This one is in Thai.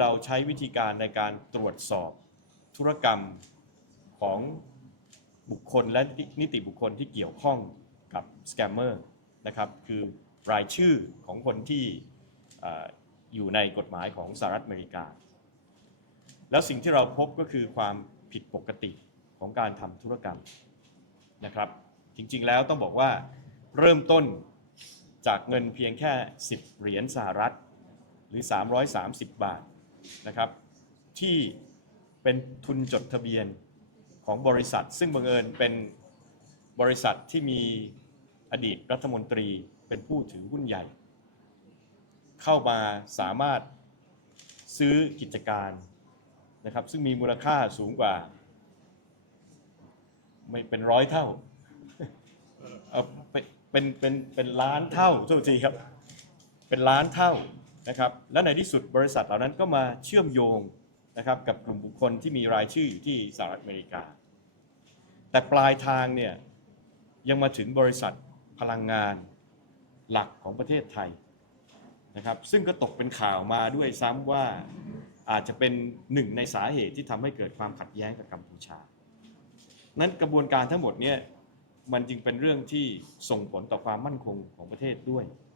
เราใช้วิธีการในการตรวจสอบธุรกรรมของบุคคลและนิติบุคคลที่เกี่ยวข้องกับสแกมเมอร์นะครับคือรายชื่อของคนที่เอ่ออยู่ในกฎหมายของสหรัฐอเมริกา แล้วสิ่งที่เราพบก็คือความผิดปกติของการทำธุรกรรมนะครับ จริงๆแล้วต้องบอกว่าเริ่มต้นจากเงินเพียงแค่ 10 เหรียญสหรัฐหรือ 330 บาท นะครับที่เป็นทุนจดทะเบียนของบริษัท ซึ่งบังเอิญเป็นบริษัทที่มีอดีตรัฐมนตรีเป็นผู้ถือหุ้นใหญ่ เข้ามาสามารถซื้อกิจการนะครับซึ่งมีมูลค่าสูงกว่า ไม่เป็นร้อยเท่าเอาเป็นเป็นเป็นเป็นล้านเท่าโทษทีครับ เป็นล้านเท่า นะครับและในที่สุดบริษัทเหล่านั้นก็มาเชื่อมโยงนะครับกับกลุ่มบุคคลที่มีรายชื่ออยู่ที่สหรัฐอเมริกา แต่ปลายทางเนี่ยยังมาถึงบริษัทพลังงานหลักของประเทศไทยนะครับซึ่งก็ตกเป็นข่าวมาด้วยซ้ำว่าอาจจะเป็นหนึ่งในสาเหตุที่ทำให้เกิดความขัดแย้งกับกัมพูชา นั้นกระบวนการทั้งหมดเนี่ยมันจึงเป็นเรื่องที่ส่งผลต่อความมั่นคงของประเทศด้วย